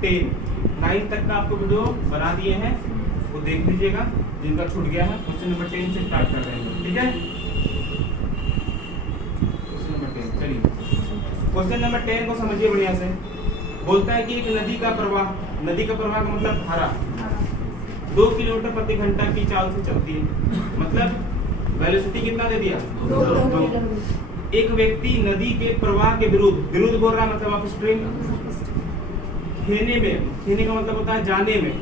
10 9 तक का आपको वीडियो बना दिए हैं, वो देख लीजिएगा जिनका छूट गया है। क्वेश्चन नंबर 10 से स्टार्ट कर रहे हैं, ठीक है। क्वेश्चन नंबर 10, चलिए क्वेश्चन नंबर 10 को समझिए बढ़िया से। बोलता है कि एक नदी का प्रवाह का मतलब धारा 2 किलोमीटर प्रति घंटा की चाल से चलती है, मतलब वेलोसिटी कितना दे दिया 2। एक व्यक्ति नदी के प्रवाह के विरुद्ध बोल रहा है, मतलब आप स्ट्रीम खेने का मतलब होता है जाने में,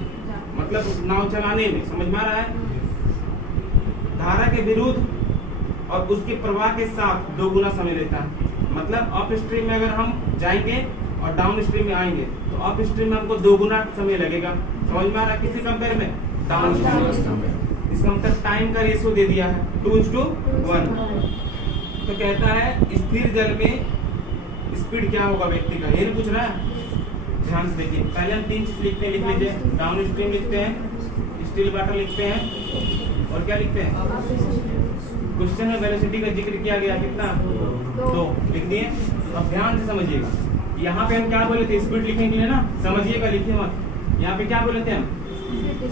मतलब नाव चलाने में, समझ में आ रहा है। धारा के विरुद्ध और उसके प्रवाह के साथ 2 गुना समय लेता है, मतलब अप स्ट्रीम में अगर हम जाएंगे और डाउन स्ट्रीम में आएंगे तो अप स्ट्रीम में हमको 2 गुना समय लगेगा, समझ में आ रहा है। किसी कंपेयर में डाउन स्ट्रीम, इसका मतलब टाइम का रेशियो दे दिया है 2:1। तो कहता है स्थिर जल में स्पीड क्या होगा व्यक्ति का, ये नहीं पूछ रहा है, ध्यान से देखिए। पहले हम 3 चीज लिखते हैं, लिख लीजिए। डाउन स्ट्रीम लिखते हैं, स्टिल वाटर लिखते हैं, और क्या लिखते हैं। क्वेश्चन में वेलोसिटी का जिक्र किया गया, कितना 2 लिख दिए। अब ध्यान से समझिएगा, यहाँ पे हम क्या बोले थे स्पीड लिखने के लिए ना, समझिएगा लिखिए मत। यहाँ पे क्या बोले थे हम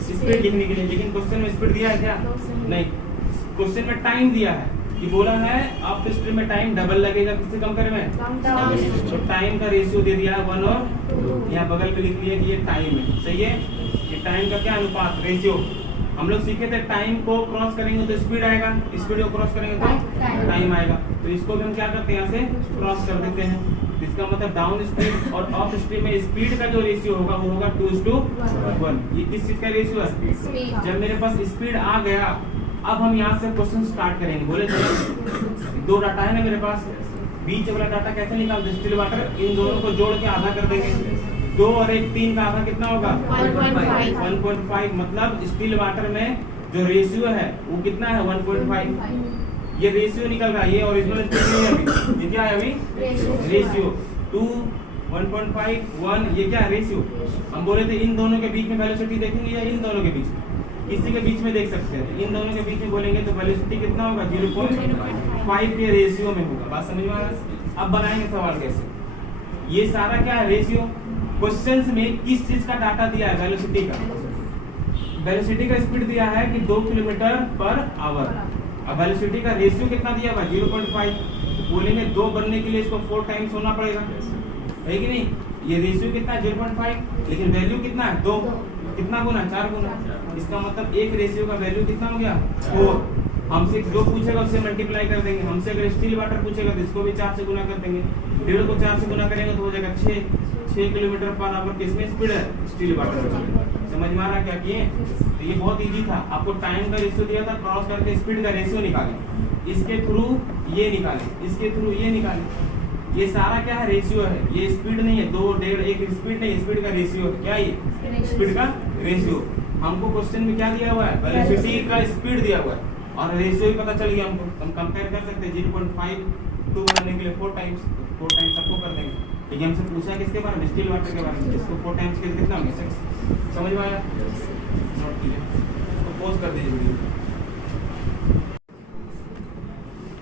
स्पीड लिखने के लिए, लेकिन क्वेश्चन में स्पीड दिया है क्या, नहीं। क्वेश्चन में टाइम दिया है कि बोला है अप स्ट्रीम में टाइम डबल लगेगा, किससे कंपेयर में, तो टाइम का रेशियो दे दिया है 1 और यहाँ बगल में लिख लिया कि ये टाइम है, सही है। ये टाइम का क्या अनुपात, रेशियो। हम लोग सीखे थे टाइम को क्रॉस करेंगे तो स्पीड आएगा, स्पीड को क्रॉस करेंगे तो टाइम आएगा। तो इसको भी हम क्या करते हैं, यहाँ से क्रॉस कर देते हैं। इसका मतलब डाउन स्ट्रीम और अप स्ट्रीम में स्पीड का जो रेशियो होगा वो होगा 2:1। ये किस चीज का रेशियो है, जब मेरे पास स्पीड आ गया, अब हम यहाँ से क्वेश्चन स्टार्ट करेंगे। बोले चलो 2 डाटा है ना मेरे पास, बीच वाला डाटा कैसे निकालते, स्टिल वाटर इन दोनों को जोड़ के आधा कर देंगे। 2 और 1 3 का आधा कितना होगा 1.5। मतलब स्टिल वाटर में जो रेशियो है वो कितना है 1.5। ये रेशियो निकल रहा है, ये ओरिजिनल स्पीड नहीं है अभी, ये क्या है अभी रेशियो 2 1.5 1, ये क्या है रेशियो। हम बोले थे इन दोनों के बीच में वेलोसिटी देखेंगे या इन दोनों के बीच, किसी के बीच में देख सकते हैं। इन दोनों के बीच में बोलेंगे तो वेलोसिटी कितना होगा 0.5 के रेशियो में होगा। बात समझ में आ रहा है। अब बनाएंगे सवाल कैसे, ये सारा क्या है रेशियो। क्वेश्चंस में किस चीज का डाटा दिया है, वेलोसिटी का। वेलोसिटी का स्पीड दिया है कि 2 किलोमीटर पर आवर। अब वेलोसिटी का रेशियो कितना दिया हुआ 0.5। बोलेंगे 2 बनने के लिए इसको 4 टाइम्स होना पड़ेगा, है कि नहीं। ये रेशियो कितना है 0.5, लेकिन वैल्यू कितना है 2, कितना गुना 4 गुना। इसका मतलब एक रेशियो का वैल्यू कितना हो गया 4। हमसे जो पूछेगा उससे मल्टीप्लाई कर देंगे। हमसे अगर स्टील वाटर पूछेगा तो इसको भी 4 से गुना कर देंगे। 1.5 को 4 से गुना करेंगे तो हो जाएगा 6 किलोमीटर पर आवर किसमें स्पीड है, स्टील वाटर में। समझ में आ रहा क्या किए। तो ये बहुत इजी था, आपको टाइम का रेशियो दिया था, क्रॉस करके स्पीड का रेशियो निकालें, इसके थ्रू ये निकालें, इसके थ्रू ये निकालें। ये सारा क्या है रेशियो है, ये स्पीड नहीं है 2 1.5 1 स्पीड नहीं, स्पीड का रेशियो है। क्या ये स्पीड का रेशियो। हमको क्वेश्चन में क्या दिया हुआ है, वेलोसिटी का स्पीड दिया हुआ है और रेशियो भी पता चल गया हमको। हम कंपेयर कर सकते हैं 0.5 2 बनाने के लिए 4 टाइम्स सबको कर देंगे। ठीक है, हमसे पूछा किसके बारे में, स्टील वाटर के बारे में, इसको 4 टाइम्स के कितना होगा 6। समझ में आया, नोट कीजिए, तो पॉज कर दीजिए वीडियो।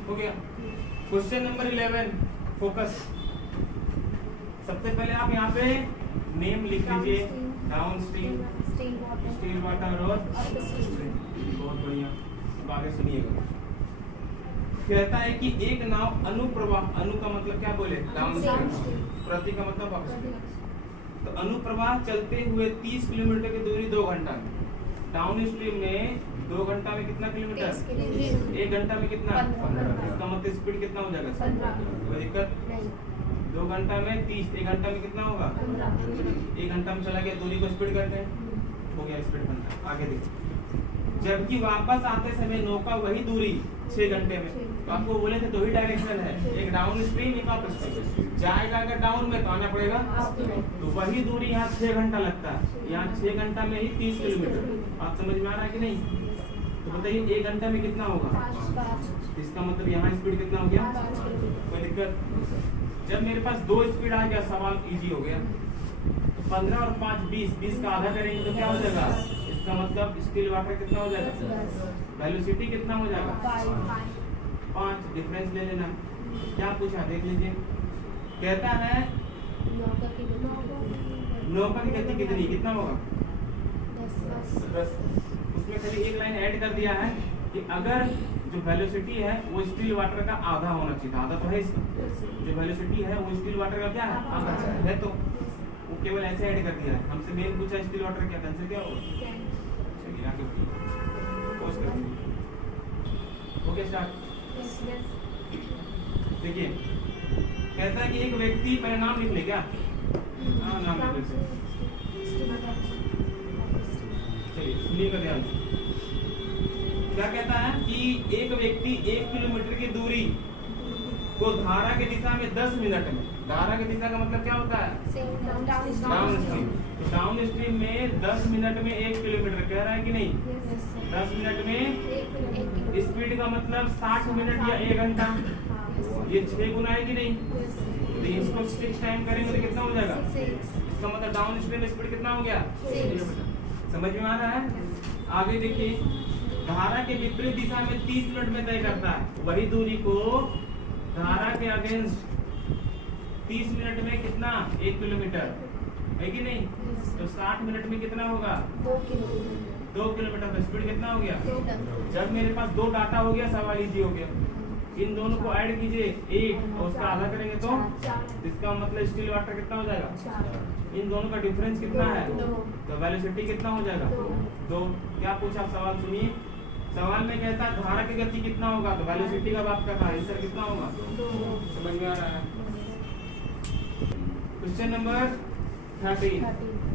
हो गया। Question number 11 focus. सबसे पहले आप यहाँ पे नेम लिख लीजिए, डाउन स्ट्रीम, स्टील वाटर और बहुत बढ़िया। अब आगे सुनिएगा। कहता है कि एक नाव अनुप्रवाह, अनु का मतलब क्या बोले डाउन स्ट्रीम, प्रति का मतलब अपस्ट्रीम। तो अनुप्रवाह चलते हुए 30 किलोमीटर की दूरी 2 घंटा में, डाउन स्ट्रीम में 2 घंटा में कितना किलोमीटर, 1 घंटा में कितना, इसका मतलब स्पीड कितना हो जाएगा 15। कोई दिक्कत 2 घंटा में 30, 1 घंटा में कितना होगा 1 घंटा में चला गया, दूरी को स्पीड करते हैं, हो गया स्पीड 15। आगे देखिए, जबकि वापस आते समय नौका वही दूरी 6 घंटे में। तो आपको बोले थे 2 ही डायरेक्शन है, एक डाउन स्ट्रीम एक अप स्ट्रीम। जाएगा अगर डाउन में तो आना पड़ेगा, तो वही दूरी यहाँ 6 घंटा लगता है, यहाँ 6 घंटा में ही 30 किलोमीटर। आप समझ में आ रहा है कि नहीं। तो बताइए 1 घंटा में कितना होगा, इसका मतलब यहाँ स्पीड कितना हो गया, कोई दिक्कत। जब मेरे पास 2 स्पीड आ गया सवाल इजी हो गया। तो 15 और 5 20 का आधा करेंगे तो क्या हो जाएगा, इसका मतलब स्टील वाटर कितना हो जाएगा, वेलोसिटी कितना हो जाएगा 5। डिफरेंस ले लेना। क्या पूछा देख लीजिए। कहता है नौका की गति कितनी, कितना होगा 10। उसमें खाली एक लाइन ऐड कर दिया है कि अगर जो वेलोसिटी है वो स्टिल वाटर का आधा होना चाहिए। आधा तो है इसका, जो वेलोसिटी है वो स्टिल वाटर का क्या है, आधा है। तो वो केवल ऐसे ऐड कर दिया है। हमसे मेन पूछा स्टिल वाटर क्या, आंसर क्या होगा। चलिए आगे पोस्ट करते हैं। Okay start. देखिए कहता है कि एक व्यक्ति, पहले नाम लिख ले क्या, हाँ नाम लिख ले। चलिए सुनिएगा ध्यान से। क्या कहता है कि एक व्यक्ति 1 किलोमीटर की दूरी को धारा के दिशा में 10 मिनट में, धारा की दिशा का मतलब क्या होता है, डाउन स्ट्रीम। तो डाउन स्ट्रीम में 10 मिनट में 1 किलोमीटर कह रहा है कि नहीं। 10 मिनट में स्पीड का मतलब 60 मिनट या 1 घंटा, ये 6 गुना है कि नहीं। तो इसको 6 टाइम करेंगे तो कितना हो जाएगा, इसका मतलब डाउन स्ट्रीम स्पीड कितना हो गया, 6 किलोमीटर। समझ में आ रहा है। आगे देखिए, धारा के विपरीत दिशा में 30 मिनट में तय करता है। वही दूरी को धारा के अगेंस्ट 30 मिनट में कितना, 1 किलोमीटर है कि नहीं। तो 60 मिनट में कितना होगा, 2 किलोमीटर। तो स्पीड कितना हो गया। जब मेरे पास 2 डाटा हो गया, सवाल इजी हो गया। इन दोनों को ऐड कीजिए 1 और उसका आधा करेंगे तो इसका मतलब स्टिल वाटर कितना हो जाएगा। इन दोनों का डिफरेंस कितना है, तो वेलोसिटी कितना हो जाएगा, 2। क्या पूछा सवाल सुनिए। सवाल में कहता है धारा की गति कितना होगा, तो वेलोसिटी का बात कर रहा है, आंसर कितना होगा, 2। समझ में आ रहा है। क्वेश्चन नंबर 13,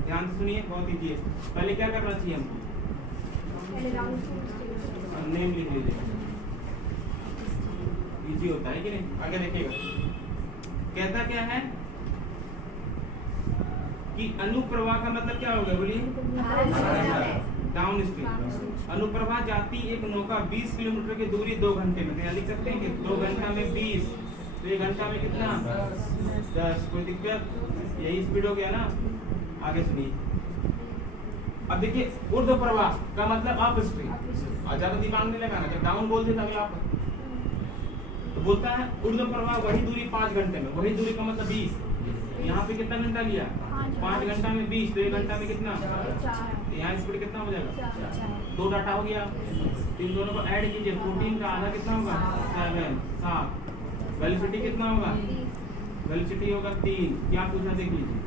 ध्यान से सुनिए, बहुत इजी है। पहले क्या करना चाहिए हमको, नेम लिख लीजिए, इजी होता है कि नहीं। आगे देखिएगा, कहता क्या है कि अनुप्रवाह का मतलब क्या होगा, बोलिए, डाउन स्ट्रीम। अनुप्रवाह जाती एक नौका 20 किलोमीटर की दूरी 2 घंटे में, क्या लिख सकते हैं कि 2 घंटा में 20, तो 1 घंटा में कितना, 10। कोई दिक्कत, यही स्पीड हो गया ना। आगे सुनिए, अब देखिए ऊर्ध्व प्रवाह का मतलब अप स्ट्रीम, और ज्यादा दिमाग नहीं लगाना, जब डाउन बोल देता अगला आप तो बोलता है ऊर्ध्व प्रवाह वही दूरी 5 घंटे में, वही दूरी का मतलब 20। यहाँ पे कितना घंटा लिया, 5 घंटा में 20, तो 1 घंटा में कितना, यहाँ स्पीड कितना हो जाएगा, 2 डाटा हो गया। इन दोनों को ऐड कीजिए, 14 का आधा कितना होगा, 7। वेलोसिटी कितना होगा, वेलोसिटी होगा 3। क्या पूछा देख लीजिए,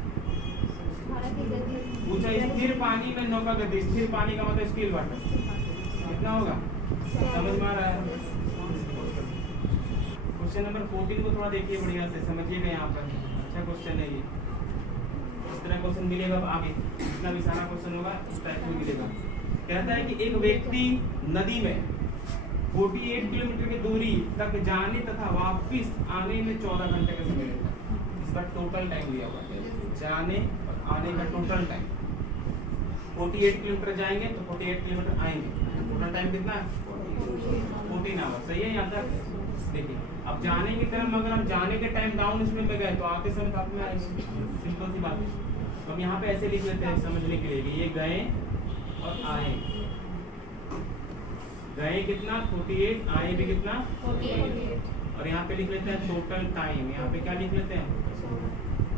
पूछा स्थिर पानी में नौका गति। स्थिर पानी का मतलब स्टिल वाटर कितना होगा, समझ में आ रहा है। क्वेश्चन नंबर 14 को थोड़ा देखिए बढ़िया से, समझिएगा। यहाँ पर अच्छा क्वेश्चन है ये, इस तरह क्वेश्चन मिलेगा आगे, जितना भी सारा क्वेश्चन होगा इस टाइप में मिलेगा। कहता है कि एक व्यक्ति नदी में 48 किलोमीटर की दूरी तक जाने तथा वापस आने में 14 घंटे का समय लेता है। इसका टोटल टाइम दिया हुआ है, जाने और आने का टोटल टाइम। 48 किलोमीटर जाएंगे तो 48 किलोमीटर आएंगे, टोटल टाइम कितना है, 14 आवर। सही है यहाँ तक। देखिए अब जाने की तरफ अगर हम जाने के टाइम डाउन स्ट्रीम में गए तो आते समय साथ में आएंगे, सिंपल सी बात है। तो हम यहाँ पे ऐसे लिख लेते हैं समझने के लिए कि ये गए और आए। गए कितना 48, आए भी कितना 48। और यहाँ पे लिख लेते हैं टोटल टाइम। यहाँ पे क्या लिख लेते हैं,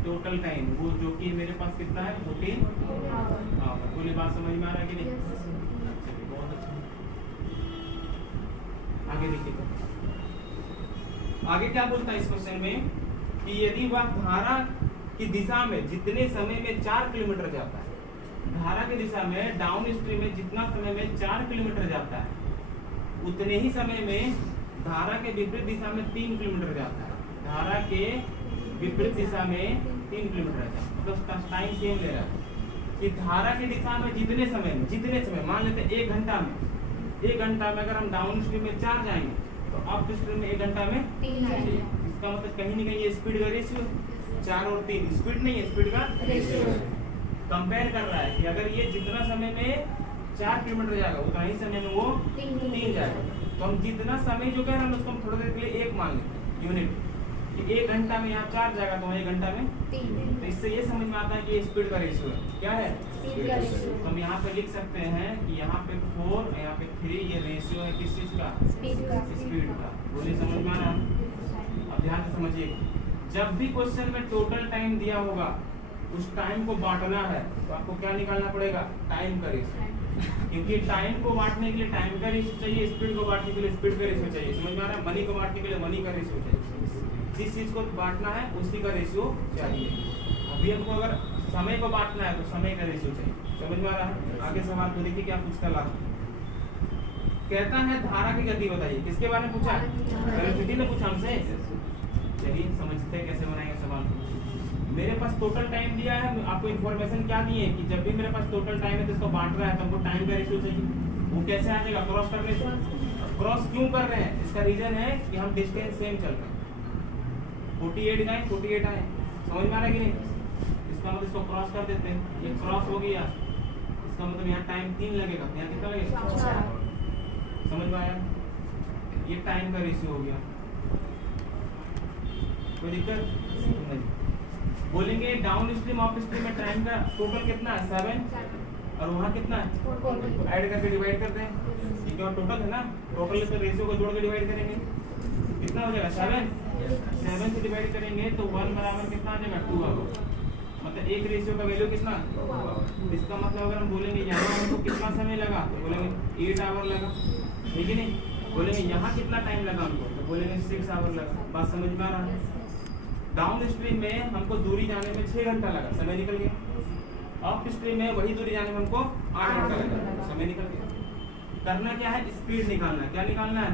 टोटल टाइम, वो जो कि मेरे पास कितना है 14 आवर। पूरी बात समझ में आ रहा है कि नहीं, बहुत अच्छा। आगे देखिए, आगे क्या बोलता है इस क्वेश्चन में कि यदि वह धारा की दिशा में जितने समय में 4 किलोमीटर जाता है, धारा की दिशा में डाउन स्ट्रीम में जितना समय में 4 किलोमीटर जाता है, उतने ही समय में धारा के विपरीत दिशा में 3 किलोमीटर जाता है। धारा के विपरीत दिशा में 3 किलोमीटर जाता है, मतलब टाइम सेम ले रहा है कि धारा की दिशा में जितने समय मान लेते हैं 1 घंटा में, 1 घंटा में अगर हम डाउन स्ट्रीम में 4 जाएंगे तो अप स्ट्रीम में 1 घंटा में 3 जाएंगे। इसका मतलब कहीं ना कहीं ये स्पीड का रेशियो 4 और 3, स्पीड नहीं है, स्पीड का रेशियो। कंपेयर कर रहा है कि अगर ये जितना समय में 4 किलोमीटर जाएगा उतना ही समय में वो 3 जाएगा। तो हम जितना समय जो कह रहे हैं उसको हम थोड़ी देर के लिए 1 मान लेते हैं यूनिट, कि 1 घंटा में यहाँ 4 जाएगा तो 1 घंटा में 3। तो इससे ये समझ में आता है कि ये स्पीड का रेशियो है। क्या है, स्पीड का रेशियो। तो हम यहाँ पे लिख सकते हैं कि यहाँ पे 4 यहाँ पे 3, ये रेशियो है किस चीज का, स्पीड का। बोलिए समझ में आ रहा है। अब ध्यान से समझिए, जब भी क्वेश्चन में टोटल टाइम दिया होगा उस टाइम को बांटना है तो आपको क्या निकालना पड़ेगा, टाइम का रेशियो। क्योंकि टाइम को बांटने के लिए टाइम का रेशियो चाहिए, स्पीड को बांटने के लिए स्पीड का रेशियो चाहिए। समझ में आ रहा है? मनी को बांटने के लिए मनी का रेशियो चाहिए। जिस चीज को बांटना है उसी का रेशियो चाहिए। अभी हमको अगर समय को बांटना है तो समय का रेशियो चाहिए। समझ में आ रहा है? आगे सवाल को देखिए क्या पूछता ला। कहता है धारा की गति बताइए। किसके बारे में पूछा? वेलोसिटी ने पूछा हमसे। चलिए समझते हैं कैसे बनाएंगे सवाल को। मेरे पास टोटल टाइम दिया है, आपको इन्फॉर्मेशन क्या दी है कि जब भी मेरे पास टोटल टाइम है तो इसको बांट रहा है तो हमको टाइम का रेशियो चाहिए। वो कैसे आ जाएगा? क्रॉस करने से। क्रॉस क्यों कर रहे हैं? इसका रीजन है कि हम डिस्टेंस सेम चल रहे हैं। 48 आए 48 आए, समझ में आ रहा है कि नहीं? इसका मतलब इसको क्रॉस कर देते हैं, ये क्रॉस हो गया, इसका मतलब यहाँ टाइम 3 लगेगा, यहाँ कितना लगेगा? समझ में आया? ये टाइम का रेशियो हो गया। कोई दिक्कत नहीं। बोलेंगे डाउन स्ट्रीम अप स्ट्रीम में टाइम का टोटल कितना है? 7 और वहाँ कितना है? ऐड करके डिवाइड करते हैं, ये क्या टोटल है ना, टोटल से रेशियो को जोड़ के डिवाइड करेंगे, कितना हो जाएगा? 7 से डिवाइड करेंगे तो 1 बराबर कितना आ जाएगा? 2 आवर। मतलब एक रेशियो का वैल्यू कितना? इसका मतलब अगर हम बोलेंगे यहाँ हमको कितना समय लगा तो बोलेंगे 8 आवर लगा, ठीक है नहीं? बोलेंगे यहाँ कितना टाइम लगा हमको तो बोलेंगे 6 आवर लगा। बात समझ में आ रहा है? डाउन स्ट्रीम में हमको दूरी जाने में 6 घंटा लगा, समय निकल गया। अप स्ट्रीम में वही दूरी जाने में हमको 8 घंटा लगा, समय निकल गया। करना क्या है? स्पीड निकालना है। क्या निकालना है?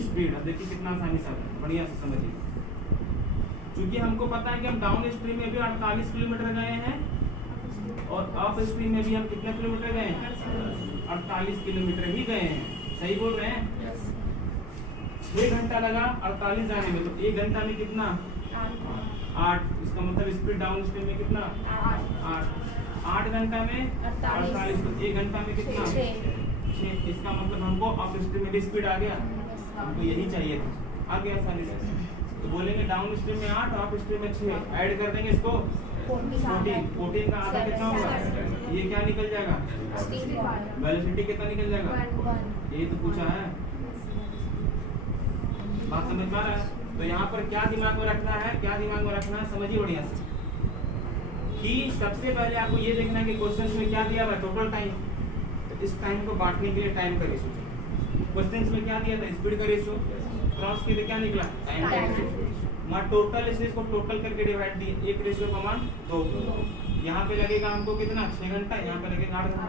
स्पीड। अब देखिए कितना आसानी से, बढ़िया से समझिए। क्योंकि हमको पता है कि हम डाउन स्ट्रीम में भी 48 किलोमीटर गए हैं और अप स्ट्रीम में भी हम कितने किलोमीटर गए हैं? 48 किलोमीटर ही गए हैं। सही बोल रहे हैं? 6 घंटा लगा 48 जाने में, तो 1 घंटा में कितना? 8। इसका मतलब स्पीड डाउन स्ट्रीम में कितना? 8 घंटा में 48, तो 1 घंटा में कितना? 6। इसका मतलब हमको अप स्ट्रीम में भी स्पीड आ गया, हमको यही चाहिए था, आ गया आसानी से। तो बोलेंगे डाउन स्ट्रीम में 8 अप स्ट्रीम में 6, ऐड कर देंगे इसको 14 का आधा कितना होगा? ये क्या निकल जाएगा? वेलोसिटी कितना निकल जाएगा? ये तो पूछा है। बात समझ में आ रहा है? तो यहाँ पर क्या दिमाग में रखना है, क्या दिमाग में रखना है, समझिए बढ़िया से कि सबसे पहले आपको ये देखना है कि क्वेश्चंस में क्या दिया हुआ है? Total time. तो इस टाइम को बांटने के लिए टाइम का रेशियो चाहिए। क्वेश्चंस में क्या दिया था? स्पीड का रेशियो। क्रॉस के लिए क्या निकला? टाइम का रेशियो। वहाँ टोटल से इसको टोटल करके डिवाइड दिए, एक रेशियो का मान 2। यहाँ पे लगेगा हमको कितना? 6 घंटा, यहाँ पे लगेगा 8 घंटा।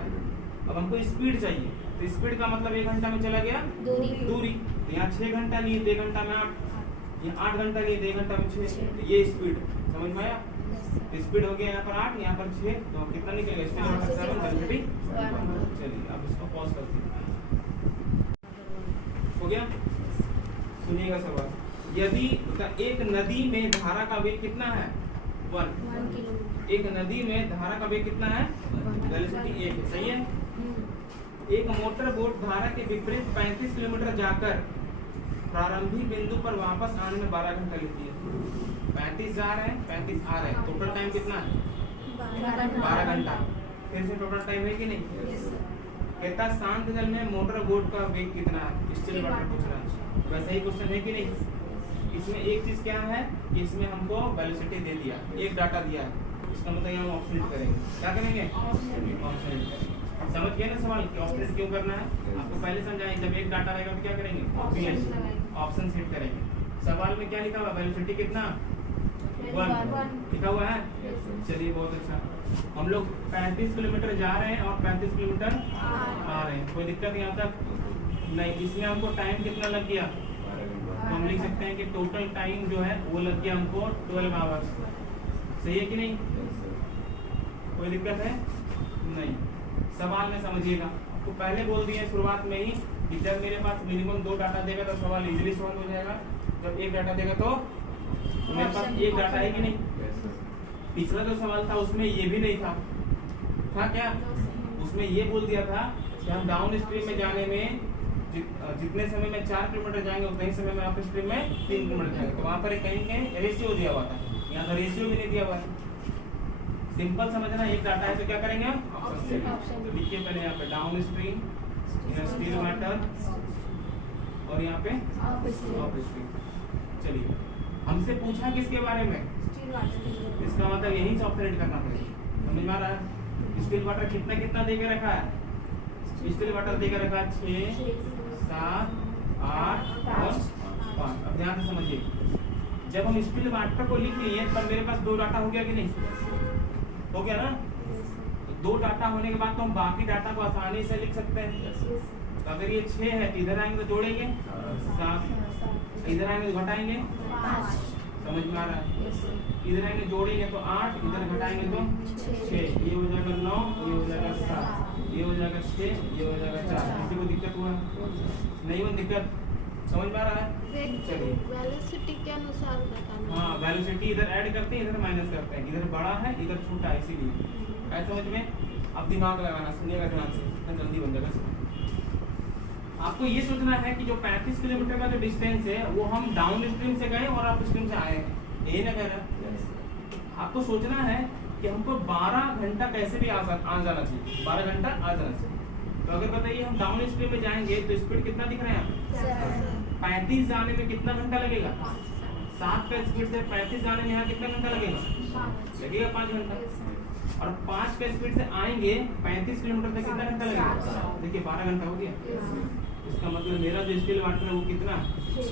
अब हमको स्पीड चाहिए, तो स्पीड का मतलब 1 घंटा में चला गया दूरी। तो यहाँ 6 घंटा लिए, 1 घंटा में 8, ये 8 घंटा लिए, 1 घंटा में 6। तो ये स्पीड समझ में आया? तो स्पीड हो गया यहाँ पर 8, यहाँ पर 6, तो कितना निकलेगा? स्पीड 7। चलिए अब इसको पॉज करते हैं। हो गया? सुनिएगा सवाल। यदि एक नदी में धारा का वेग कितना है? 1। एक नदी में धारा का वेग कितना है? वेलोसिटी 1 है, सही है? एक मोटर बोट धारा के विपरीत 35 किलोमीटर जाकर प्रारंभिक बिंदु पर वापस आने में 12 घंटा लेती है। 35 जा रहे हैं, 35 आ रहे हैं, टोटल टाइम कितना है? 12 घंटा। फिर से टोटल टाइम है कि नहीं? कहता शांत जल में मोटर बोट का वेग कितना है? स्टिल वाटर पूछ रहा है। वैसा ही क्वेश्चन है कि नहीं? इसमें एक चीज क्या है कि इसमें हमको वेलोसिटी दे दिया, एक डाटा दिया है, इसका मतलब हम ऑप्शनेट करेंगे। क्या करेंगे? ऑप्शनेट। समझ गए ना सवाल कि ऑप्शनेट क्यों करना है? आपको पहले समझाएं, जब एक डाटा रहेगा तो क्या करेंगे? ऑप्शन सेट करेंगे। सवाल में क्या लिखा हुआ? वेलोसिटी कितना? 1 लिखा हुआ है। चलिए बहुत अच्छा। हम लोग 35 किलोमीटर जा रहे हैं और 35 किलोमीटर आ रहे हैं, कोई दिक्कत यहाँ तक नहीं। इसमें हमको टाइम कितना लग गया? तो हम लिख सकते हैं कि टोटल टाइम जो है वो लग गया हमको 12 आवर्स। सही है कि नहीं? कोई दिक्कत है? नहीं। सवाल में समझिएगा, आपको पहले बोल दिया शुरुआत में ही कि जब मेरे पास मिनिमम 2 डाटा देगा तो सवाल इजीली सॉल्व हो जाएगा। जब 1 डाटा देगा तो मेरे पास 1 डाटा है कि नहीं? पिछला जो सवाल था उसमें ये भी नहीं था क्या? उसमें ये बोल दिया था कि हम डाउन स्ट्रीम में जाने में जितने समय में 4 किलोमीटर जाएंगे उतने ही समय में अप स्ट्रीम में 3 किलोमीटर जाएंगे। तो वहाँ पर कहीं रेशियो दिया हुआ था, यहाँ तो रेशियो भी नहीं दिया हुआ है। सिंपल समझना, एक डाटा है तो क्या करेंगे हम? तो लिखिए पहले यहाँ पे डाउन स्ट्रीम, स्टिल वाटर और यहाँ पे अप स्ट्रीम। चलिए हमसे पूछा किसके बारे में? इसका मतलब यही से ऑप्शन करना पड़ेगा, समझ में आ रहा है? स्टील वाटर कितना कितना दे के रखा है? स्टील वाटर दे के रखा है 6, 7, 8 और 5। अब ध्यान से समझिए, जब हम स्टील वाटर को लिख लिए तब मेरे पास 2 डाटा हो गया कि नहीं? हो गया ना? तो 2 डाटा होने के बाद तो हम बाकी डाटा को आसानी से लिख सकते हैं। तो अगर ये 6 है तो इधर आएंगे तो जोड़ेंगे 7, इधर आएंगे तो घटाएंगे 5। समझ में आ रहा है? इधर आएंगे जोड़ेंगे तो 8, इधर घटाएंगे तो 6, ये हो जाएगा 9, ये हो जाएगा 7, ये हो जाएगा 6, ये हो जाएगा 4। किसी को दिक्कत हुआ? नहीं हो दिक्कत? समझ में आ रहा है? चलिए वेलोसिटी के अनुसार बताना। हाँ, वेलोसिटी इधर ऐड करते हैं, इधर माइनस करते हैं, इधर बड़ा है इधर छोटा है, इसीलिए ऐसा समझ में। अब दिमाग लगाना, सुनिएगा ध्यान से, इतना जल्दी बन जाएगा। आपको ये सोचना है कि जो 35 किलोमीटर का जो डिस्टेंस है वो हम डाउन स्ट्रीम से गए और अप स्ट्रीम से आए हैं, ये ना कह रहा। आपको सोचना है कि हमको 12 घंटा कैसे भी आ जाना चाहिए, 12 घंटा आ जाना चाहिए। तो अगर बताइए हम डाउन स्ट्रीम में जाएंगे तो स्पीड कितना दिख रहा है? 35 जाने में कितना घंटा लगेगा? 7 का स्पीड से 35 जाने में यहाँ कितना घंटा लगेगा? लगेगा 5 घंटा। और 5 का स्पीड से आएंगे 35 किलोमीटर तक कितना घंटा लगेगा? देखिए 12 घंटा हो गया। इसका मतलब मेरा जो स्टील वाटर है वो कितना? 6।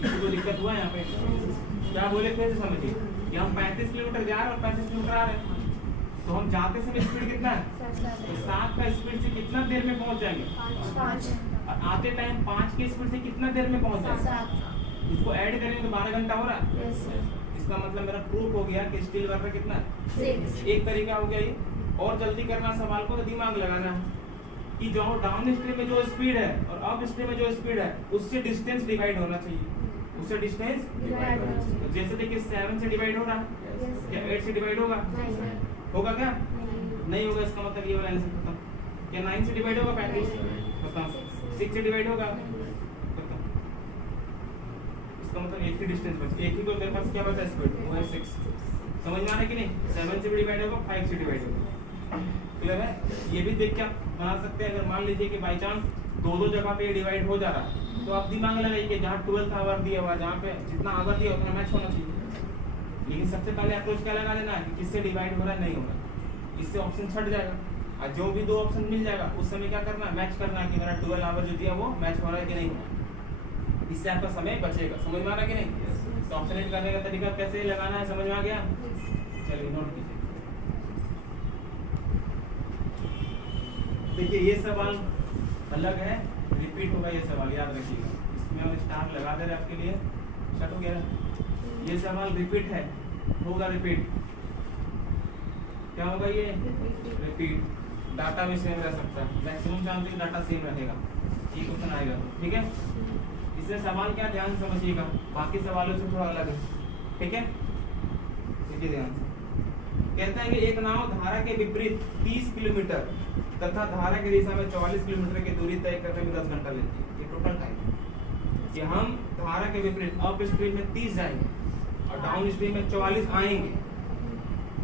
किसी को दिक्कत हुआ यहाँ पे? क्या बोले फिर से समझिए कि हम 35 किलोमीटर जा रहे हैं और 35 किलोमीटर आ रहे हैं, तो हम जाते समय स्पीड कितना है? तो 7 का स्पीड से कितना देर में पहुंच जाएंगे? 5। और आते टाइम 5 की स्पीड से कितना देर में पहुंच जाएंगे? 7। इसको ऐड करेंगे तो 12 घंटा हो रहा है। इसका मतलब मेरा प्रूफ हो गया कि स्टील वाटर कितना है? 6। एक तरीका हो गया ये। और जल्दी करना सवाल को तो दिमाग लगाना है कि जो डाउन स्ट्रीम में जो स्पीड है और अप स्ट्रीम में जो स्पीड है उससे डिस्टेंस डिवाइड होना चाहिए, उससे डिस्टेंस डिवाइड होना चाहिए। जैसे देखिए 7 से डिवाइड हो रहा है, क्या 8 से डिवाइड होगा? होगा क्या? नहीं होगा। इसका मतलब ये वाला आंसर खत्म। क्या 9 से डिवाइड होगा? 35 खत्म। 6 से डिवाइड होगा? खत्म। इसका मतलब एक ही डिस्टेंस बचा, एक ही को मेरे पास क्या बचा? स्पीड, वो है 6। समझ में आ रहा है कि नहीं? 7 से भी डिवाइड होगा, 5 से डिवाइड होगा। क्लियर है? ये भी देख के आप बना सकते हैं। अगर मान लीजिए कि बाई चांस 2 जगह पे डिवाइड हो जा रहा है तो आप दिमाग लगाइए कि जहाँ 12th आवर दिया हुआ, जहाँ पे जितना आवर दिया उतना मैच होना चाहिए। लेकिन सबसे पहले अप्रोच क्या लगा लेना है कि किससे डिवाइड हो रहा है, नहीं हो रहा, इससे ऑप्शन छट जाएगा। और जो भी 2 ऑप्शन मिल जाएगा उस समय क्या करना है? मैच करना है कि मेरा 12 आवर जो दिया वो मैच हो रहा है कि नहीं हो रहा। इससे आपका समय बचेगा। समझ में आ रहा है कि नहीं? तो ऑप्शन एड करने का तरीका कैसे लगाना है समझ में आ गया? चलिए नोट कीजिए। देखिए ये सवाल अलग है, रिपीट होगा ये सवाल, याद रखिएगा। इसमें हम स्टार लगा दे रहे हैं आपके लिए, शट हो गया। ये सवाल रिपीट है, होगा रिपीट। क्या होगा ये? रिपीट। डाटा भी सेम रह सकता है, मैक्सिमम चांस डाटा सेम रहेगा। ये क्वेश्चन आएगा, ठीक है? इसमें सवाल क्या, ध्यान समझिएगा, बाकी सवालों से थोड़ा अलग है, ठीक है? देखिए ध्यान से। कहता है कि एक नाव धारा के विपरीत 30 किलोमीटर तथा धारा की दिशा में 44 किलोमीटर की दूरी तय करने में 10 घंटा लेती है। ये टोटल टाइम कि हम धारा के विपरीत अप स्ट्रीम में 30 जाएंगे और डाउन स्ट्रीम में 44 आएंगे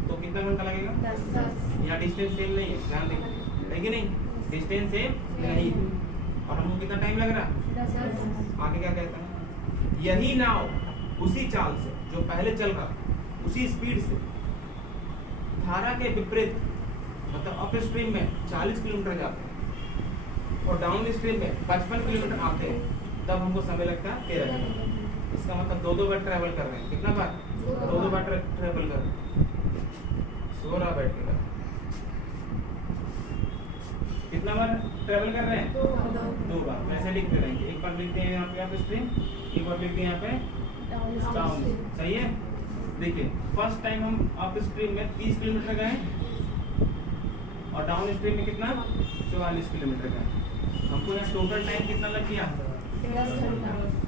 तो कितना घंटा लगेगा? 10। यहाँ डिस्टेंस सेम नहीं है, ध्यान देखिए, है कि नहीं? डिस्टेंस सेम नहीं है और हमको कितना टाइम लग रहा है? 10। आगे क्या कहता है? यही नाव उसी चाल से जो पहले चल रहा उसी स्पीड से धारा के विपरीत मतलब अप स्ट्रीम में 40 किलोमीटर जाते हैं और डाउन स्ट्रीम में 55 किलोमीटर आते हैं, तब हमको समय लगता है 13 घंटे। इसका मतलब 2 बार ट्रैवल कर रहे हैं। कितना बार? 2 बार ट्रैवल कर रहे हैं। 16 बैठ के कितना बार ट्रैवल कर रहे हैं? 2 बार। वैसे लिखते रहेंगे, एक बार लिखते हैं यहाँ पे अप स्ट्रीम, एक बार लिखते हैं यहाँ पे डाउन। सही है? देखिए फर्स्ट टाइम हम अप स्ट्रीम में 30 किलोमीटर गए और डाउन स्ट्रीम में कितना? 44 किलोमीटर गए। हमको यहाँ टोटल टाइम कितना लग गया?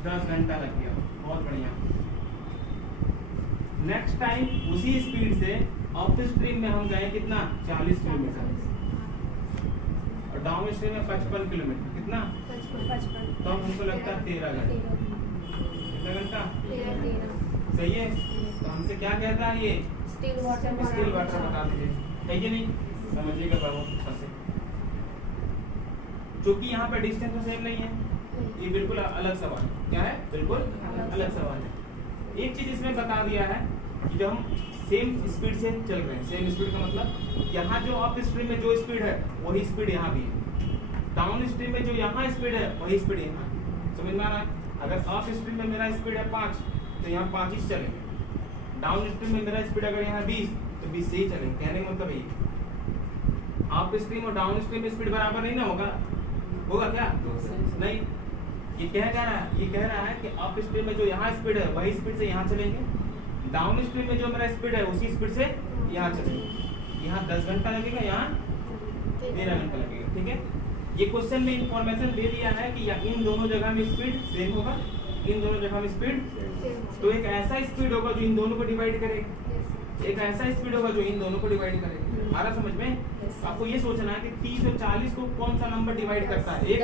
10 घंटा लग गया। बहुत बढ़िया। नेक्स्ट टाइम उसी स्पीड से अप स्ट्रीम में हम गए कितना? 40 किलोमीटर और डाउन स्ट्रीम में 55 किलोमीटर। कितना? 55। तो हमको लगता है 13 घंटा। कितना घंटा? 13। सही है? तो हमसे क्या कहता है ये? स्टील वाटर बता दीजिए, है कि नहीं? समझिएगा बाबू अच्छा से। क्योंकि यहाँ पे डिस्टेंस तो सेम नहीं है, ये बिल्कुल अलग सवाल। क्या है? बिल्कुल अलग सवाल है। एक चीज इसमें बता दिया है, कि जब हम सेम स्पीड से चल रहे हैं, सेम स्पीड का मतलब यहाँ जो अप स्ट्रीम में जो स्पीड है वही स्पीड यहाँ भी है, डाउन स्ट्रीम में जो यहाँ स्पीड है वही स्पीड यहाँ है। समझ में आ रहा है? अगर अप स्ट्रीम में मेरा स्पीड है 5 तो यहाँ 5 ही चलेंगे, डाउन स्ट्रीम में मेरा स्पीड अगर यहाँ 20 तो 20 से ही चलेंगे। कहने का मतलब यही, अप स्ट्रीम और डाउन स्ट्रीम में स्पीड बराबर नहीं ना होगा, होगा क्या? नहीं। ये कह रहा है कि अप स्ट्रीम में जो यहाँ स्पीड है वही स्पीड से यहाँ चलेंगे, डाउन स्ट्रीम में जो मेरा स्पीड है उसी स्पीड से यहाँ चलेंगे। यहाँ 10 घंटा लगेगा, यहाँ 13 घंटा लगेगा। ठीक है, ये क्वेश्चन में इंफॉर्मेशन दे दिया है कि इन दोनों जगह में स्पीड सेम होगा, इन दोनों जगह में स्पीड, तो एक ऐसा स्पीड होगा जो इन दोनों को डिवाइड करेगा, एक ऐसा स्पीड होगा जो इन दोनों को डिवाइड करेगा। आ रहा समझ में? आपको ये सोचना है कि 30 और 40 को कौन सा नंबर डिवाइड करता है? एक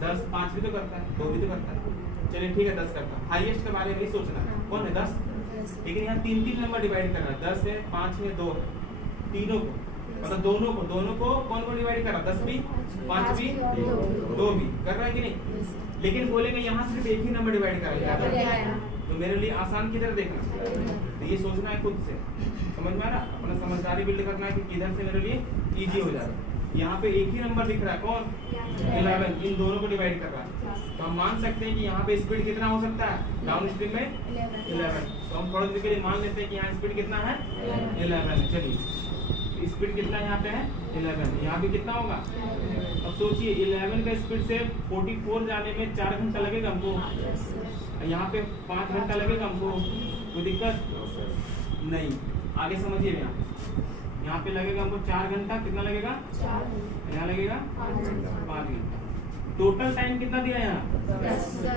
10, 5 भी तो करता है, 2 भी तो करता है। चलिए ठीक है, 10 करता है। हाईएस्ट के बारे में ही सोचना है, कौन है? 10। लेकिन यहाँ 3 नंबर डिवाइड कर रहा है, 10 है, 5 है, 2 है, तीनों को, मतलब दोनों को कौन को डिवाइड कर रहा है? 10 भी, 5 भी, 2 भी कर रहा है कि नहीं? लेकिन बोलेंगे यहाँ सिर्फ एक ही नंबर डिवाइड करेगा, तो मेरे लिए आसान किधर देखना, तो ये सोचना है खुद से। समझ में आ रहा? अपना समझदारी बिल्ड करना है कि किधर से मेरे लिए इजी हो जाए। यहाँ पे एक ही नंबर दिख रहा है, कौन? 11, इन दोनों को डिवाइड कर रहा है, तो हम मान सकते हैं कि यहाँ पे स्पीड कितना हो सकता है? डाउन स्ट्रीम में 11, तो हम थोड़ी देर के लिए मान लेते हैं कि यहाँ स्पीड कितना है? 11 है। चलिए, स्पीड कितना यहाँ पे है? 11। यहाँ भी कितना होगा? अब सोचिए 11 का स्पीड से 44 जाने में 4 घंटा लगेगा हमको, यहाँ पे 5 घंटा लगेगा हमको, कोई दिक्कत नहीं। आगे समझिए, यहाँ पे लगेगा हमको 4 घंटा, कितना लगेगा? यहाँ लगेगा 5 घंटा। टोटल टाइम कितना दिया यहाँ?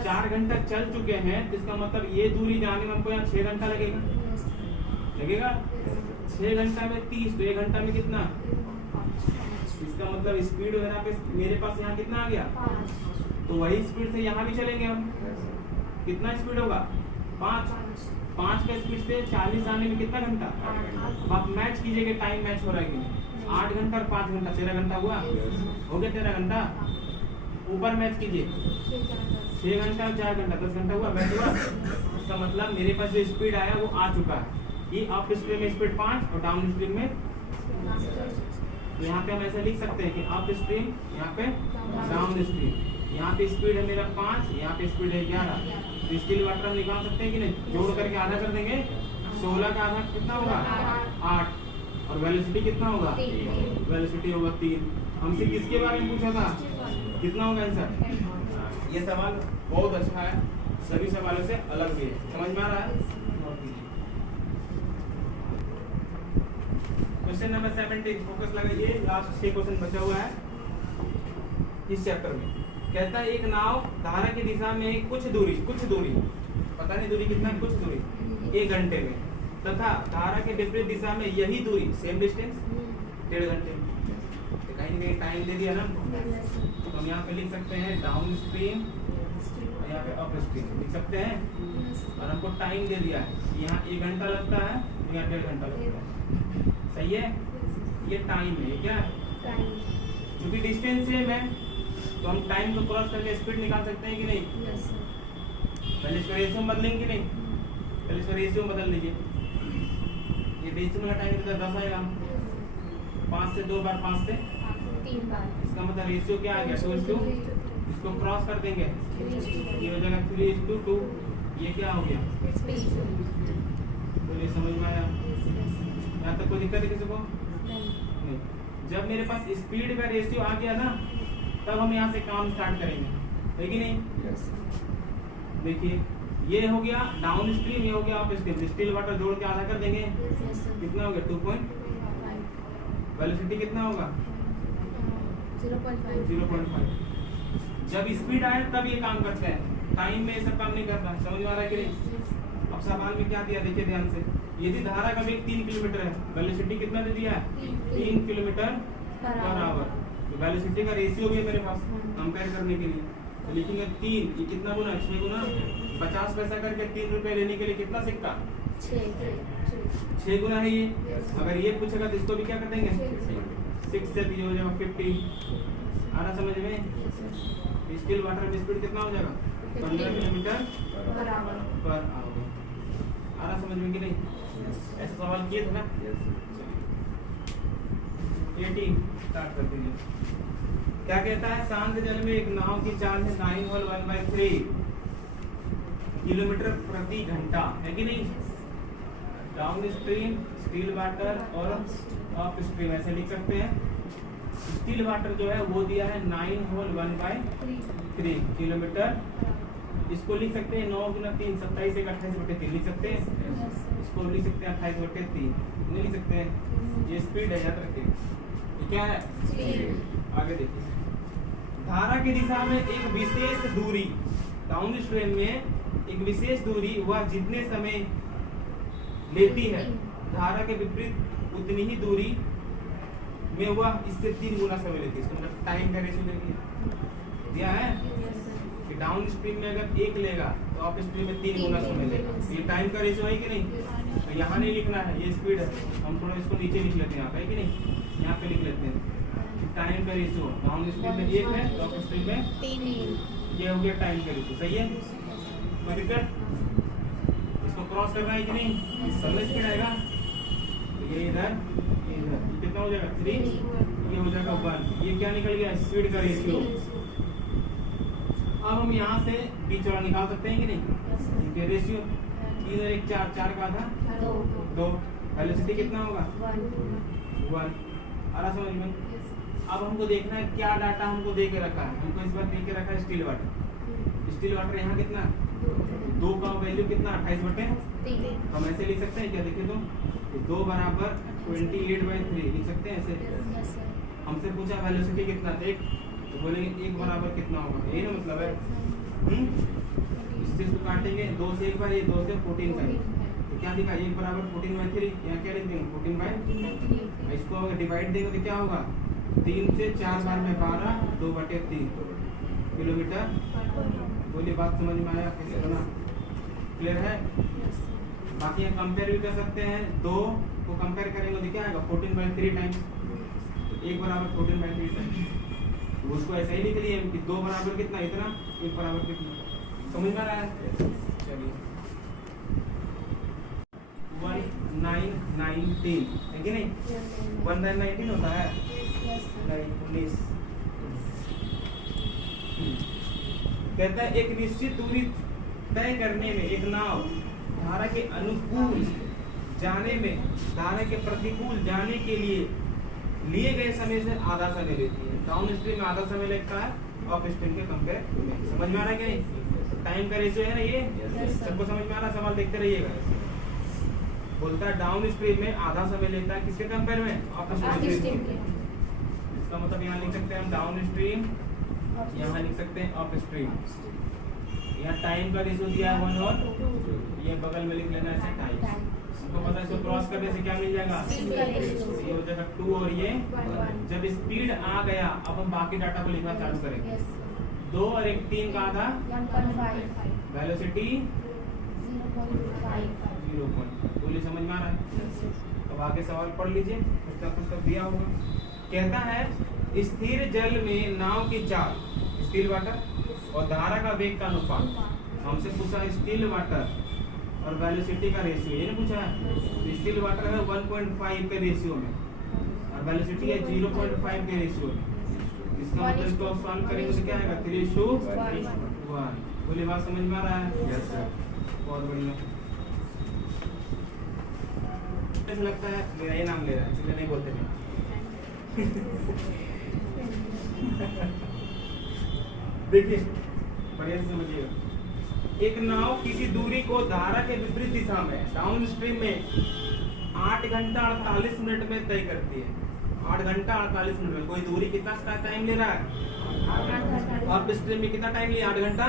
4 घंटा चल चुके हैं, तो इसका मतलब ये दूरी जाने में हमको यहाँ 6 घंटा लगेगा। 6 घंटा में 30, तो 1 घंटा में कितना? इसका मतलब स्पीड वगैरह पे मेरे पास यहाँ कितना आ गया? 5। तो वही स्पीड से यहाँ भी चलेंगे हम। कितना स्पीड होगा? 5 का स्पीड से 40 जाने में कितना घंटा? अब आप मैच कीजिएगा, टाइम मैच हो रहा है कि 8 घंटा और 5 घंटा, 13 घंटा हुआ, हो गया 13 घंटा। ऊपर मैच कीजिए, 6 घंटा और 4 घंटा, 10 घंटा हुआ, मैच हुआ। इसका मतलब मेरे पास जो स्पीड आया वो आ चुका है। ये अप स्ट्रीम में स्पीड 5 और डाउन स्ट्रीम में, यहाँ पे हम ऐसा लिख सकते हैं कि अप स्ट्रीम, यहाँ पे डाउन स्ट्रीम। यहाँ पे स्पीड है मेरा 5, यहाँ पे स्पीड है 11। तो स्टिल वाटर हम निकाल सकते हैं कि नहीं? जोड़ करके आधा कर देंगे, 16 का आधा कितना होगा? 8। और वेलोसिटी कितना होगा? वेलोसिटी होगा 3। हमसे किसके बारे में पूछा था? कितना होगा आंसर? ये सवाल बहुत अच्छा है, सभी सवालों से अलग भी है। समझ में आ रहा है? क्वेश्चन नंबर 17, फोकस लगाइए। लास्ट 6 क्वेश्चन बचा हुआ है इस चैप्टर में। कहता है एक नाव धारा की दिशा में कुछ दूरी, पता नहीं दूरी कितना है, कुछ दूरी 1 घंटे में, तथा धारा के विपरीत दिशा में यही दूरी, सेम डिस्टेंस 1.5 घंटे में। तो कहीं ना कहीं टाइम दे दिया ना, तो हम यहाँ पे लिख सकते हैं डाउन स्ट्रीम, यहाँ पे अप स्ट्रीम लिख सकते हैं। और हमको टाइम दे दिया है, यहाँ 1 घंटा लगता है, यहाँ 1.5 घंटा लगता है। सही है, ये टाइम है। ये क्या है? क्योंकि डिस्टेंस सेम है तो हम टाइम को क्रॉस करके स्पीड निकाल सकते हैं कि नहीं? पहले इसका रेशियो बदलेंगे नहीं, पहले इसका रेशियो बदल लीजिए। ये डेसिमल का टाइम कितना? 10 आएगा। 5 से 2 बार, 5 से 3 बार, इसका मतलब रेशियो क्या आ गया? 2:2। इसको क्रॉस कर देंगे, ये हो जाएगा 3:2। ये क्या हो गया? बोलिए, समझ में आया? यहाँ तक कोई दिक्कत है किसी को? नहीं। जब मेरे पास स्पीड का रेशियो आ गया ना, तब हम यहाँ से काम स्टार्ट करेंगे, है कि नहीं? देखिए, ये हो गया डाउन स्ट्रीम, ये हो गया अप स्ट्रीम। स्टिल वाटर जोड़ के आधा कर देंगे, कितना हो गया? 2.5। वेलोसिटी कितना होगा? 0.5। जब स्पीड आए तब ये काम करते हैं, टाइम में ये सब काम नहीं करता। समझ में आ रहा है कि नहीं? अब सवाल में क्या दिया, देखिए ध्यान से। यदि धारा का वेग 3 किलोमीटर है, वेलोसिटी कितना दे दिया है? 3 किलोमीटर पर आवर। तो वेलोसिटी का रेशियो भी है मेरे पास कंपेयर करने के लिए, तो लिखेंगे 3, ये कितना गुना? 6 गुना 50 पैसा करके 3 रुपए लेने के लिए कितना सिक्का? 6 गुना है ये। अगर ये पूछेगा तो इसको भी क्या कर देंगे? 6 से हो जाएगा 50। आ रहा समझ में? स्टिल वाटर में स्पीड कितना हो जाएगा? 15 किलोमीटर पर आवर। आ रहा समझ में कि नहीं? ऐसा सवाल किए थे ना। 18 स्टार्ट कर दीजिए। क्या कहता है, शांत जल में एक नाव की चाल है 9 होल 1/3 किलोमीटर प्रति घंटा, है कि नहीं। डाउन स्ट्रीम स्टील वाटर और अप स्ट्रीम ऐसे लिख सकते हैं। स्टील वाटर जो है वो दिया है 9 होल 1/3 किलोमीटर। इसको लिख सकते हैं 9 गुना 3 27 एक 28/3 लिख सकते हैं। इसको लिख सकते हैं 28/3 नहीं लिख सकते हैं। ये स्पीड है, याद रखिए। ये क्या है, आगे देखिए। धारा की दिशा में एक विशेष दूरी, डाउन स्ट्रीम में एक विशेष दूरी वह जितने समय लेती है, धारा के विपरीत उतनी ही दूरी में वह इससे 3 गुना समय लेती है। इसका मतलब टाइम का रेशियो देखिए दिया है कि डाउन स्ट्रीम में अगर 1 लेगा तो अप स्ट्रीम में 3 गुना समय लेगा। ये टाइम का रेशियो है कि नहीं। तो यहाँ नहीं लिखना है, ये स्पीड है। हम थोड़ा इसको नीचे लिख लेते हैं, यहाँ पे है कि नहीं, यहाँ पे लिख लेते हैं टाइम का रेशियो। डाउन स्ट्रीम में 1 है, अप स्ट्रीम में 3। ये हो गया टाइम का रेशियो, सही है। इसको क्रॉस करना है कि नहीं, सब स्पीड आएगा। ये इधर कितना हो जाएगा 3, ये हो जाएगा 1। ये क्या निकल गया, स्पीड का रेशियो। अब हम यहाँ से बीच वाला निकाल सकते हैं कि नहीं, इनके रेशियो। इधर 1 4 4 का था 2, वेलोसिटी कितना होगा 1। आ रहा समझ में। अब हमको देखना है क्या डाटा हमको दे के रखा है। हमको इस बार दे के रखा है स्टील वाटर। स्टील वाटर यहाँ कितना 2 का वैल्यू कितना 28/3। हम ऐसे लिख सकते हैं क्या, देखिए तो 2 बराबर 28/3 लिख सकते हैं ऐसे। हमसे पूछा वेलोसिटी कितना, 1, तो बोलेंगे 1 बराबर कितना होगा, यही ना मतलब है। इससे इसको काटेंगे 2 से 1 बार, ये 2 से 14 बार, तो क्या दिखा 1 बराबर 14/3। यहाँ क्या लिख देंगे 14/3। इसको अगर डिवाइड देंगे तो क्या होगा 3 से 4 बार में 12 2/3 किलोमीटर। बोलिए बात समझ में आया कैसे बना, क्लियर है। बाकी यहाँ कंपेयर भी कर सकते हैं, 2 को कंपेयर करेंगे तो क्या आएगा 14/3 टाइम्स, 1 बराबर 14/3 टाइम्स। उसको ऐसे ही लिख दिए कि 2 बराबर कितना इतना, 1 बराबर कितना। समझ में आ रहा है। चलिए 1919 है कि नहीं, 1919 होता है नहीं 19। कहता है एक निश्चित दूरी तय करने में एक नाव धारा के अनुकूल जाने में धारा के प्रतिकूल जाने के लिए गए समय से आधा समय लेती है। डाउन स्ट्रीम में आधा समय लगता है अप स्ट्रीम के कंपेयर में। समझ में आ रहा है कि नहीं, टाइम का रेशियो है ना ये। सबको समझ में आ रहा, सवाल देखते रहिएगा। बोलता है डाउन स्ट्रीम में आधा समय लेता है किसके कंपेयर में, अप स्ट्रीम के। इसका मतलब यहाँ लिख सकते हैं हम डाउन स्ट्रीम, यहाँ लिख सकते हैं अप स्ट्रीम। यहाँ टाइम का रेशियो दिया है 1 और ये बगल में लिख लेना है टाइम। हमको पता है इसको क्रॉस करने से क्या मिल जाएगा, ये हो जाएगा 2 और ये 1। जब स्पीड आ गया अब हम बाकी डाटा को लिखना चालू करेंगे। 2 और 1 3 का आधा 1.5, वेलोसिटी 0.5। बोलिए समझ में आ रहा है। अब आगे सवाल पढ़ लीजिए, कुछ ना कुछ तो दिया होगा। कहता है स्थिर जल में नाव की चाल, स्टील वाटर, और धारा का वेग का अनुपात। हमसे पूछा स्टील वाटर और वेलोसिटी का रेशियो, ये नहीं पूछा है। तो स्टील वाटर है 1.5 के रेशियो में और वेलोसिटी है 0.5 के रेशियो में। इसका मतलब इसको सॉल्व करेंगे तो क्या आएगा 3:1। बोलिए बात समझ में आ रहा है। यस सर, बहुत बढ़िया। ऐसा लगता है मेरा ही नाम ले रहा है इसलिए नहीं बोलते नहीं। देखिए बढ़िया से समझिएगा। एक नाव किसी दूरी को धारा के विपरीत दिशा में डाउन स्ट्रीम में 8 घंटा 48 मिनट में तय करती है। 8 घंटा 48 मिनट में। कोई दूरी कितना टाइम ले रहा है, अप स्ट्रीम में कितना टाइम लिया 8 घंटा।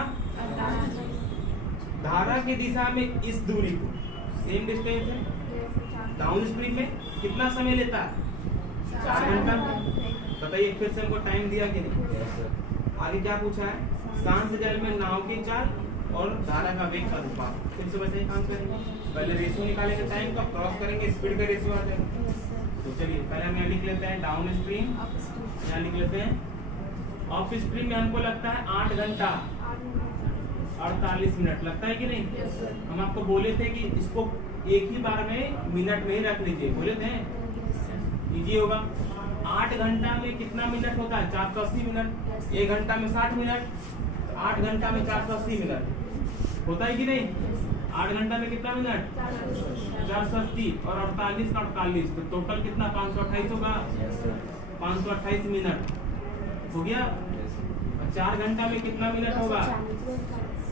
धारा की दिशा में इस दूरी को सेम डिस्टेंस है, डाउन स्ट्रीम में कितना समय लेता है 4 घंटा। बताइए फिर से हमको टाइम दिया कि नहीं। आगे क्या पूछा है, शांत जल में नाव की चाल और धारा का वेग का अनुपात। फिर से वैसे ही काम करेंगे, पहले रेशियो निकालेंगे टाइम का, क्रॉस करेंगे स्पीड का रेशियो आ जाएगा। तो चलिए पहले हम यहाँ लिख लेते हैं डाउन स्ट्रीम, यहाँ लिख लेते हैं अप स्ट्रीम में हमको लगता है 8 घंटा 48 मिनट लगता है कि नहीं। हम आपको बोले थे कि इसको एक ही बार में मिनट में ही रख लीजिए, बोले थे इजी होगा। 8 घंटा में कितना मिनट होता है? 480 मिनट। 1 घंटा में 60 मिनट, 8 घंटा में 480 मिनट होता है कि नहीं? 8 घंटा में कितना मिनट? 480 और 48 का 48, तो टोटल कितना? 528 होगा। 528 मिनट हो गया। 4 घंटा में कितना मिनट होगा?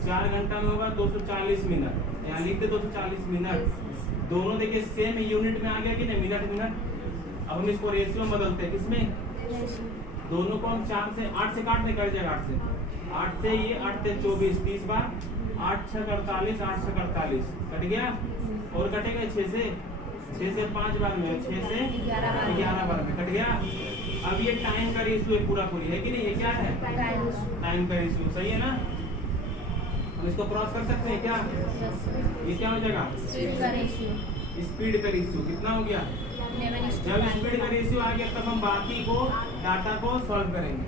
4 घंटा में होगा 240 मिनट। यहाँ लिख दे 240 मिनट। दोनों देखिए सेम यूनिट में आ गया कि नहीं? Minute minute. अब हम इसको रेशियो में बदलते हैं, किसमें? दोनों को हम 4 से 8 से काटने कट जाएगा। 8 से ये 8 से 24, 30 बार 8 6 48, 8 6 48 कट गया। और कटेगा 6 से 5 बार में, 6 से 11 बार में कट गया। अब ये टाइम का रेशियो है पूरा पूरी, है कि नहीं? ये क्या है? टाइम का रेशियो, सही है ना? हम इसको क्रॉस कर सकते हैं क्या? ये क्या हो जाएगा? स्पीड का रेशियो कितना हो गया? जब स्पीड का रेशियो आ गया तब हम बाकी को डाटा को सॉल्व करेंगे।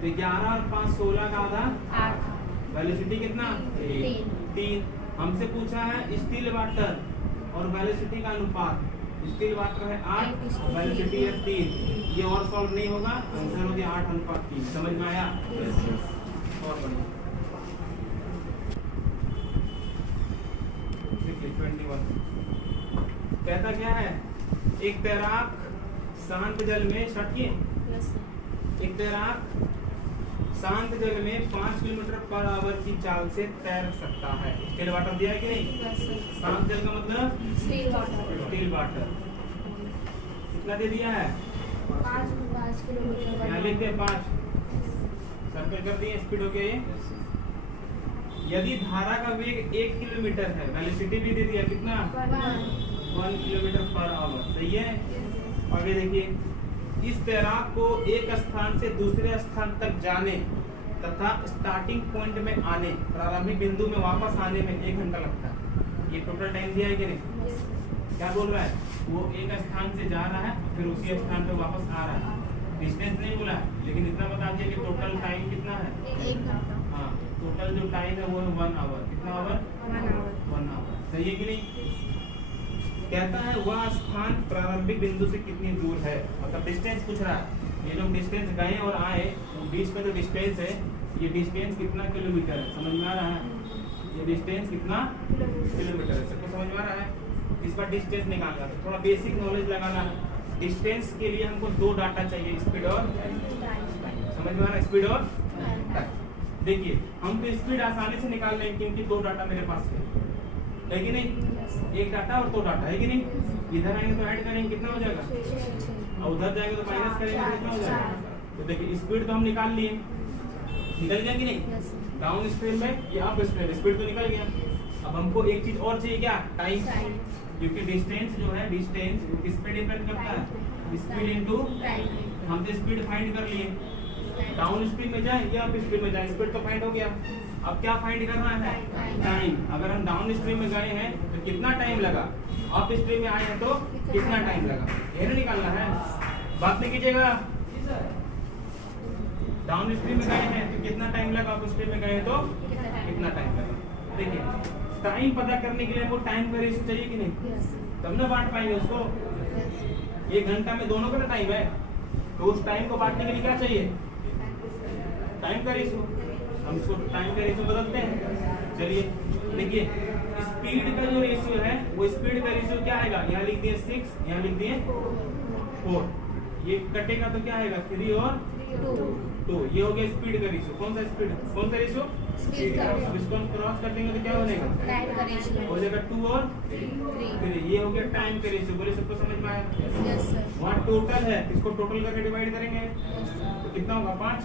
तो 11 और 5 16 का आधा 8। वेलोसिटी कितना? 3। हमसे पूछा है स्टिल वाटर और वेलोसिटी का अनुपात। स्टिल वाटर है 8, वेलोसिटी है 3। ये और सॉल्व नहीं होगा, आंसर हो गया 8:3। समझ में आया? और बढ़िया। 21 कहता क्या है? एक तैराक शांत जल में एक तैराक शांत जल में 5 किलोमीटर/आवर की चाल से तैर सकता है। स्टिल वाटर दिया है कि नहीं? शांत जल का मतलब स्टिल वाटर। कितना दे दिया है? 5 किलोमीटर। यहाँ लिख दे 5, सर्कल कर दिए, स्पीड हो गया ये। यदि धारा का वेग 1 किलोमीटर है, वेलोसिटी भी दे दिया, कितना? 1 किलोमीटर/आवर, सही है। आगे देखिए, इस तैराक को एक स्थान से दूसरे स्थान तक जाने तथा स्टार्टिंग पॉइंट में आने, प्रारंभिक बिंदु में वापस आने में 1 घंटा लगता है। ये टोटल टाइम दिया है कि नहीं? क्या बोल रहा है? वो एक स्थान से जा रहा है फिर उसी स्थान पे वापस आ रहा है। डिस्टेंस नहीं बोला है, लेकिन इतना बता दिया कि टोटल टाइम कितना है? 1 घंटा। हाँ, टोटल जो टाइम है वो है 1 आवर। कितना आवर? 1 आवर, सही है कि नहीं? कहता है वह स्थान प्रारंभिक बिंदु से कितनी दूर है, मतलब डिस्टेंस पूछ रहा है। ये लोग डिस्टेंस गए और आए, बीच में जो डिस्टेंस है, ये डिस्टेंस कितना किलोमीटर है? समझ में आ रहा है? ये डिस्टेंस कितना किलोमीटर है? सबको समझ में आ रहा है? इस बार डिस्टेंस निकालना है, थोड़ा बेसिक नॉलेज लगाना है। डिस्टेंस के लिए हमको 2 डाटा चाहिए, स्पीड और समझ में आ रहा है? स्पीड और टाइम। देखिए, हम तो स्पीड आसानी से निकाल लेंगे क्योंकि 2 डाटा मेरे पास है कि नहीं? एक डाटा और 2 डाटा, है कि नहीं? इधर आएंगे तो ऐड करेंगे, कितना हो जाएगा? और उधर जाएंगे तो माइनस करेंगे, कितना हो जाएगा? तो देखिए, स्पीड तो हम निकाल लिए, निकल गया कि नहीं? डाउन स्ट्रीम में या अप स्ट्रीम, स्पीड तो निकल गया। अब हमको एक चीज और चाहिए, क्या? टाइम। क्योंकि डिस्टेंस जो है, डिस्टेंस वो किस पे डिपेंड करता है? Speed into time. हम तो स्पीड फाइंड कर लिए, डाउन स्ट्रीम में जाए या अप स्ट्रीम में जाए, स्पीड तो फाइंड हो गया। अब क्या फाइंड करना है? टाइम। अगर हम डाउन स्ट्रीम में गए हैं तो कितना टाइम लगा, अप स्ट्रीम में आए हैं तो कितना टाइम लगा, ये निकालना है। बात नहीं कीजिएगा। डाउन स्ट्रीम में गए हैं तो कितना टाइम लगा, अप स्ट्रीम में गए हैं तो कितना टाइम लगा। देखिए, टाइम पता करने के लिए हमको टाइम का रेशियो चाहिए कि नहीं? तब ना बांट पाएंगे उसको। 1 घंटा में दोनों का टाइम है, तो उस टाइम को बांटने के लिए क्या चाहिए? टाइम का रेशियो। हम इसको टाइम का रेशियो बदलते हैं। चलिए देखिए, स्पीड का जो रेशियो है वो स्पीड का रेशियो क्या आएगा? यहाँ लिख दिए 6, यहाँ लिख दिए 4। ये कटेगा तो क्या आएगा? 3 और 2। ये हो गया स्पीड का रेशियो। कौन सा स्पीड, कौन सा रेशियो? अब इसको हम क्रॉस कर देंगे तो क्या बनेगा? टाइम का रेशियो हो जाएगा 2 और 3। ये हो गया टाइम का रेशियो। बोले सबको समझ में आया? Yes sir. वहाँ टोटल है, इसको टोटल करके डिवाइड करेंगे तो कितना होगा? 5।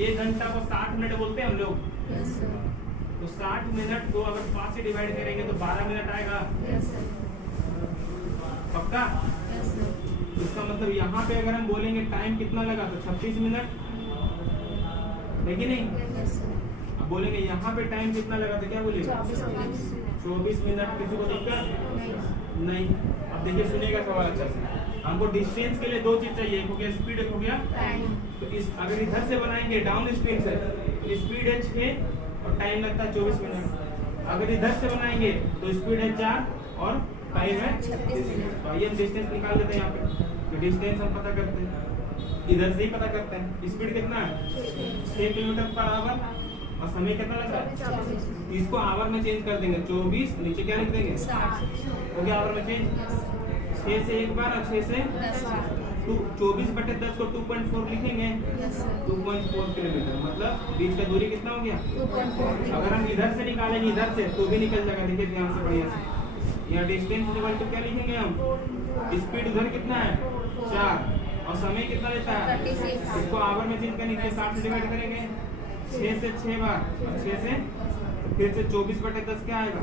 1 घंटा को 60 मिनट बोलते हैं हम लोग, यस सर। तो 60 मिनट को अगर 5 से डिवाइड करेंगे तो 12 मिनट आएगा। Yes sir. पक्का? Yes sir. इसका मतलब यहाँ पे अगर हम बोलेंगे टाइम कितना लगा तो 36 मिनट, है कि नहीं? Yes sir. अब बोलेंगे यहाँ पे टाइम कितना लगा तो क्या बोलेंगे? 24 मिनट। किसी को दिक्कत नहीं? अब देखिए, सुनिएगा सवाल अच्छा से। हमको डिस्टेंस के लिए 2 चीज चाहिए, एक हो गया स्पीड, एक हो गया टाइम। तो इस अगर इधर से बनाएंगे डाउन स्ट्रीम से, स्पीड है 6 और टाइम लगता है 24 मिनट। अगर इधर से बनाएंगे तो स्पीड है 4 और टाइम है 36 मिनट। तो आइए हम डिस्टेंस निकाल लेते हैं यहाँ पे। तो डिस्टेंस हम पता करते हैं, इधर से ही पता करते हैं। स्पीड कितना है 6 किलोमीटर पर आवर और समय कितना लग रहा है 24। इसको आवर में चेंज कर देंगे 24, नीचे क्या लिख देंगे 60। हो गया आवर में चेंज। 6 से एक बार और 6 से 10 बार। 24/10 को 2.4 लिखेंगे। Yes sir. 2.4 किलोमीटर मतलब बीच का दूरी कितना हो गया 2.4। अगर हम इधर से निकालेंगे इधर से तो भी निकल जाएगा। देखिए ध्यान से बढ़िया से यहाँ डिस्टेंस इक्वल टू क्या लिखेंगे हम स्पीड उधर कितना है 4 और समय कितना लेता है 36। इसको आवर में चेंज करने के लिए 60 से डिवाइड करेंगे 6 से 6 बार और 6 से फिर से 24/10 क्या आएगा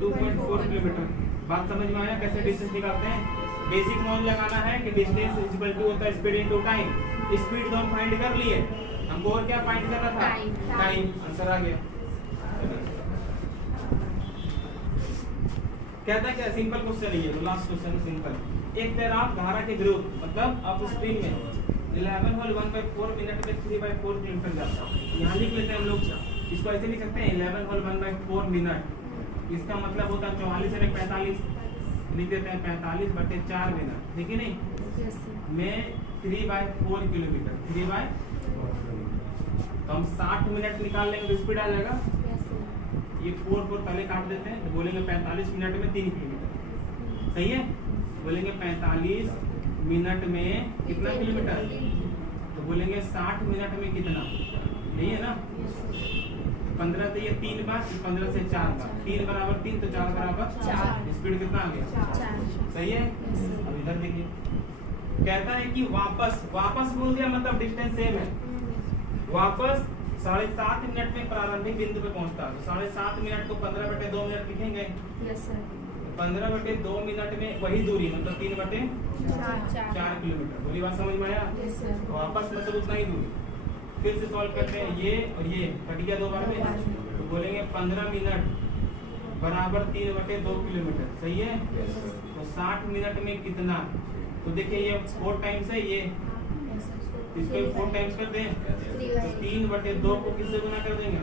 2.4 किलोमीटर। बात समझ में आया कैसे डिस्टेंस निकालते हैं। बेसिक नॉलेज लगाना है कि डिस्टेंस इज इक्वल टू होता है स्पीड इनटू टाइम। स्पीड तो हम फाइंड कर लिए, हमको और क्या फाइंड करना था टाइम। आंसर आ गया। कहता क्या सिंपल क्वेश्चन है ये लास्ट क्वेश्चन सिंपल। एक तैराक धारा के विरुद्ध मतलब अप स्ट्रीम में 11 होल 1/4 मिनट में 3/4 किलोमीटर जाता है। यहाँ लिख लेते हैं हम लोग, इसको ऐसे लिख सकते हैं 11 होल 1/4 मिनट। इसका मतलब होता है 44 से 45 लिख देते हैं 45/4 मिनट, ठीक है नहीं यस सर। में 3/4 किलोमीटर 3/4 तो हम 60 मिनट निकाल लेंगे तो स्पीड आ जाएगा। Yes sir. ये 4 पहले काट देते हैं तो बोलेंगे 45 मिनट में 3 किलोमीटर। सही है, बोलेंगे 45 मिनट में कितना किलोमीटर तो बोलेंगे 60 मिनट में कितना, नहीं है ना 15 से ये 3 बार 15 से 4 बार 3 बराबर 3 तो 4 बराबर 4 स्पीड कितना आ गया 4। सही है। अब इधर देखिए कहता है कि वापस बोल दिया मतलब डिस्टेंस सेम है। वापस 7.5 मिनट में प्रारंभिक बिंदु पे पहुंचता है तो 7.5 मिनट को 15/2 मिनट लिखेंगे। Yes sir. 15/2 मिनट में वही दूरी मतलब 3/4 किलोमीटर। पूरी बात समझ में आया। Yes sir. वापस मतलब उतना ही दूरी। फिर से सॉल्व करते हैं ये और ये कट गया 2 बार में तो बोलेंगे 15 मिनट बराबर 3/2 किलोमीटर। सही है तो 60 मिनट में कितना तो देखिए ये 4 टाइम्स है ये इसको 4 टाइम्स कर दें तो 3/2 को किससे गुना कर देंगे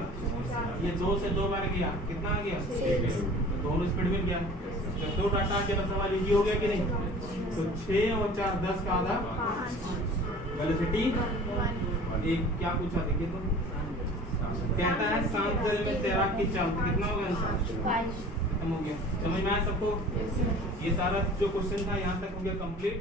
ये 2 से 2 बार गया कितना आ गया 6। तो दोनों स्पीड मिल गया। जब 2 डाटा के बाद सवाल इजी हो गया कि नहीं। तो 6 और 4 10 का आधा वेलोसिटी एक क्या पूछा देखिए तो कहता है शांत जल में तैराक की चाल कितना होगा आंसर 5। खत्म हो गया। समझ में आया सबको। ये सारा जो क्वेश्चन था यहाँ तक हो गया कंप्लीट।